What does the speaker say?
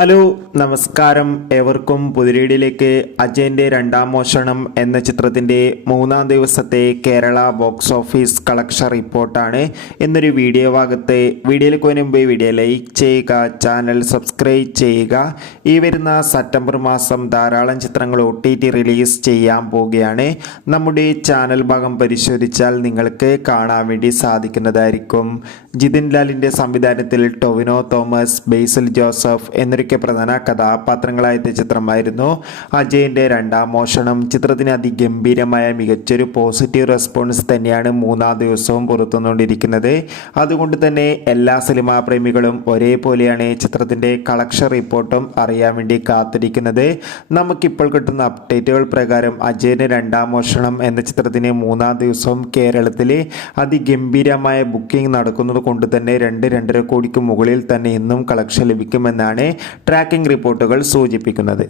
Hello നമസ്കാരം ഏവർക്കും പുതിരീടിലേക്ക് അജയൻ്റെ രണ്ടാം മോഷണം എന്ന ചിത്രത്തിൻ്റെ മൂന്നാം ദിവസത്തെ കേരള ബോക്സ് ഓഫീസ് കളക്ഷൻ റിപ്പോർട്ടാണ് എന്നൊരു വീഡിയോ ഭാഗത്ത്. വീഡിയോയിലേക്ക് മുൻപ് വീഡിയോ ലൈക്ക് ചെയ്യുക, ചാനൽ സബ്സ്ക്രൈബ് ചെയ്യുക. ഈ വരുന്ന സെപ്റ്റംബർ മാസം ധാരാളം ചിത്രങ്ങൾ OTT റിലീസ് ചെയ്യാൻ പോവുകയാണ്. നമ്മുടെ ചാനൽ ഭാഗം പരിശോധിച്ചാൽ നിങ്ങൾക്ക് കാണാൻ വേണ്ടി സാധിക്കുന്നതായിരിക്കും. ജിതിൻ ലാലിൻ്റെ സംവിധാനത്തിൽ ടൊവിനോ തോമസ്, ബേസിൽ ജോസഫ് എന്നൊരു പ്രധാന കഥാപാത്രങ്ങളായ ചിത്രമായിരുന്നു അജയൻ്റെ രണ്ടാം മോഷണം. ചിത്രത്തിന് അതിഗംഭീരമായ മികച്ചൊരു പോസിറ്റീവ് റെസ്പോൺസ് തന്നെയാണ് മൂന്നാം ദിവസവും പുറത്തുകൊണ്ടിരിക്കുന്നത്. അതുകൊണ്ട് തന്നെ എല്ലാ സിനിമാ പ്രേമികളും ഒരേപോലെയാണ് ചിത്രത്തിൻ്റെ കളക്ഷൻ റിപ്പോർട്ടും അറിയാൻ വേണ്ടി കാത്തിരിക്കുന്നത്. നമുക്കിപ്പോൾ കിട്ടുന്ന അപ്ഡേറ്റുകൾ പ്രകാരം അജയൻ്റെ രണ്ടാം മോഷണം എന്ന ചിത്രത്തിന് മൂന്നാം ദിവസവും കേരളത്തിൽ അതിഗംഭീരമായ ബുക്കിംഗ് നടക്കുന്നത് കൊണ്ട് തന്നെ 2-2.5 കോടിക്ക് മുകളിൽ തന്നെ ഇന്നും കളക്ഷൻ ലഭിക്കുമെന്നാണ് ട്രാക്കിംഗ് റിപ്പോർട്ടുകൾ സൂചിപ്പിക്കുന്നത്.